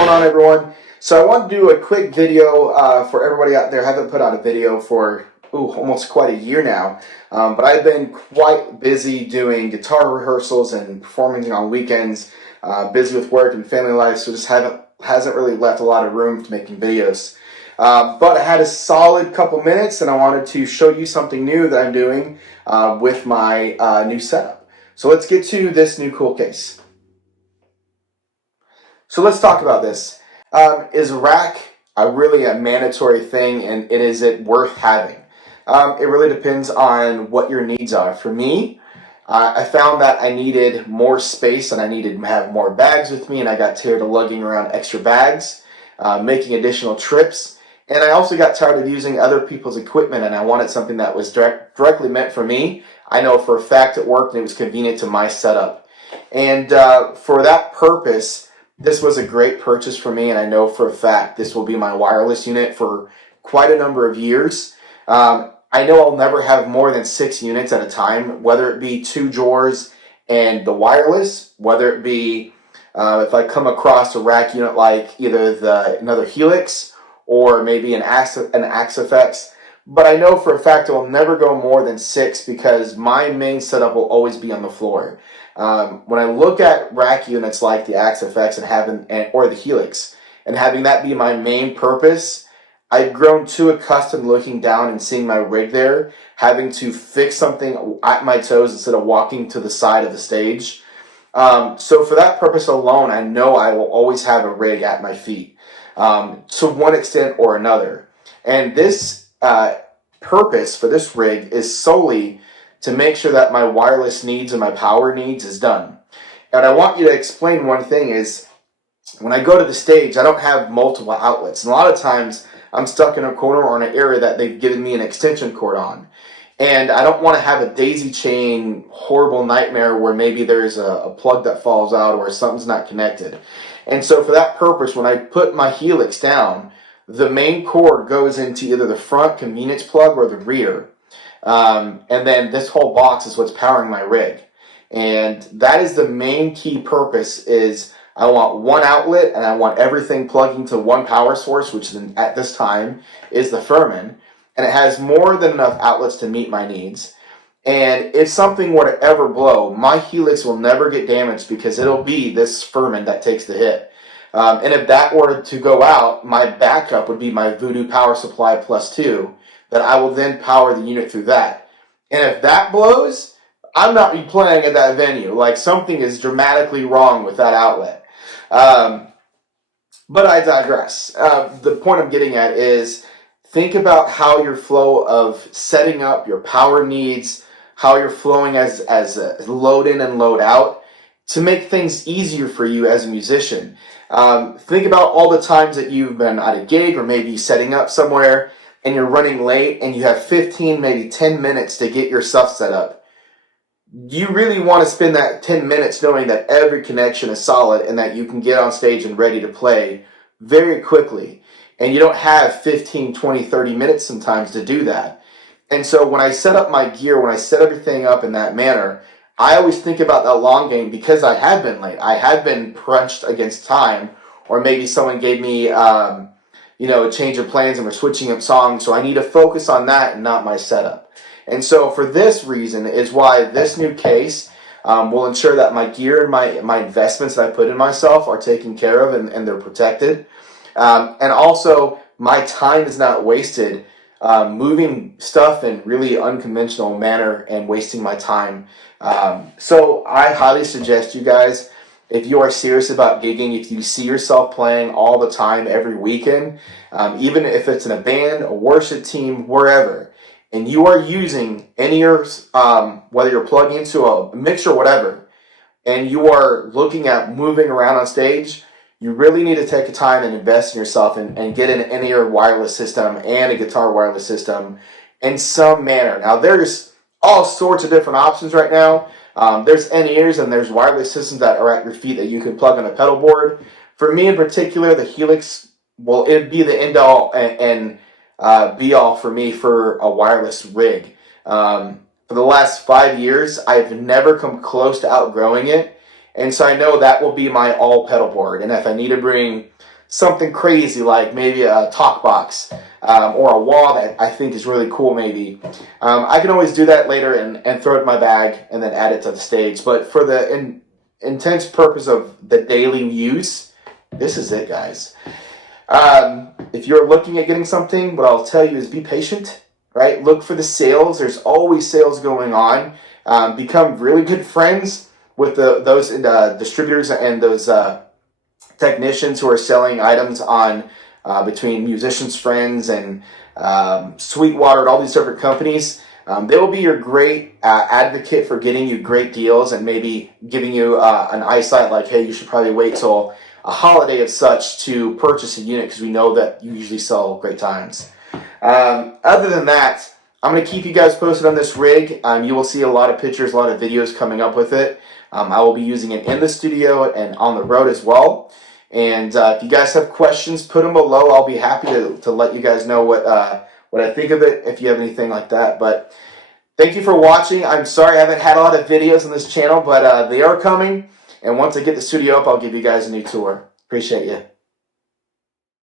going on, everyone? So I want to do a quick video for everybody out there. I haven't put out a video for almost quite a year now, but I've been quite busy doing guitar rehearsals and performing on weekends, busy with work and family life, so just hasn't really left a lot of room for making videos. But I had a solid couple minutes, and I wanted to show you something new that I'm doing with my new setup. So let's get to this new cool case. So let's talk about this. Is a rack really a mandatory thing, and is it worth having? It really depends on what your needs are. For me, I found that I needed more space and I needed to have more bags with me, and I got tired of lugging around extra bags, making additional trips, and I also got tired of using other people's equipment, and I wanted something that was directly meant for me. I know for a fact it worked and it was convenient to my setup. And for that purpose, this was a great purchase for me, and I know for a fact this will be my wireless unit for quite a number of years. I know I'll never have more than 6 units at a time, whether it be 2 drawers and the wireless, whether it be if I come across a rack unit like either another Helix or maybe an Axe-Fx. But I know for a fact it will never go more than 6 because my main setup will always be on the floor. When I look at rack units like the Axe-Fx or the Helix, and having that be my main purpose, I've grown too accustomed looking down and seeing my rig there, having to fix something at my toes instead of walking to the side of the stage. So for that purpose alone, I know I will always have a rig at my feet, to one extent or another. And this purpose for this rig is solely to make sure that my wireless needs and my power needs is done. And I want you to explain one thing is, when I go to the stage, I don't have multiple outlets. And a lot of times, I'm stuck in a corner or in an area that they've given me an extension cord on. And I don't want to have a daisy chain horrible nightmare where maybe there's a plug that falls out or something's not connected. And so for that purpose, when I put my Helix down, the main cord goes into either the front convenience plug or the rear. And then this whole box is what's powering my rig. And that is the main key purpose is I want one outlet and I want everything plugging to one power source, which at this time is the Furman. And it has more than enough outlets to meet my needs. And if something were to ever blow, my Helix will never get damaged because it'll be this Furman that takes the hit. And if that were to go out, my backup would be my Voodoo Power Supply Plus 2 that I will then power the unit through that. And if that blows, I'm not replaying at that venue. Like something is dramatically wrong with that outlet. But I digress. The point I'm getting at is think about how your flow of setting up your power needs, how you're flowing as a load in and load out to make things easier for you as a musician. Think about all the times that you've been at a gig or maybe setting up somewhere and you're running late and you have 15, maybe 10 minutes to get your stuff set up. You really want to spend that 10 minutes knowing that every connection is solid and that you can get on stage and ready to play very quickly. And you don't have 15, 20, 30 minutes sometimes to do that. And so when I set up my gear, when I set everything up in that manner, I always think about that long game because I have been late. I have been crunched against time, or maybe someone gave me a change of plans and we're switching up songs, so I need to focus on that and not my setup. And so for this reason is why this new case will ensure that my gear and my investments that I put in myself are taken care of and they're protected. And also my time is not wasted moving stuff in really unconventional manner and wasting my time. So I highly suggest you guys, if you are serious about gigging, if you see yourself playing all the time, every weekend, even if it's in a band, a worship team, wherever, and you are using in-ears, whether you're plugging into a mixer or whatever, and you are looking at moving around on stage, you really need to take the time and invest in yourself and get an in-ear wireless system and a guitar wireless system in some manner. Now, there's all sorts of different options right now. There's in-ears and there's wireless systems that are at your feet that you can plug on a pedal board. For me in particular, the Helix it'd be the end-all and be-all for me for a wireless rig. For the last 5 years, I've never come close to outgrowing it. And so I know that will be my all pedal board. And if I need to bring something crazy like maybe a talk box or a wall that I think is really cool maybe, I can always do that later and throw it in my bag and then add it to the stage. But for the intense purpose of the daily use, this is it, guys. If you're looking at getting something, what I'll tell you is be patient, right? Look for the sales. There's always sales going on. Become really good friends with those distributors and those technicians who are selling items on between Musicians Friends and Sweetwater and all these different companies. They will be your great advocate for getting you great deals and maybe giving you an eyesight like, hey, you should probably wait till a holiday of such to purchase a unit because we know that you usually sell great times. Other than that, I'm going to keep you guys posted on this rig. You will see a lot of pictures, a lot of videos coming up with it. I will be using it in the studio and on the road as well. And if you guys have questions, put them below. I'll be happy to let you guys know what I think of it if you have anything like that. But thank you for watching. I'm sorry I haven't had a lot of videos on this channel, but they are coming. And once I get the studio up, I'll give you guys a new tour. Appreciate you.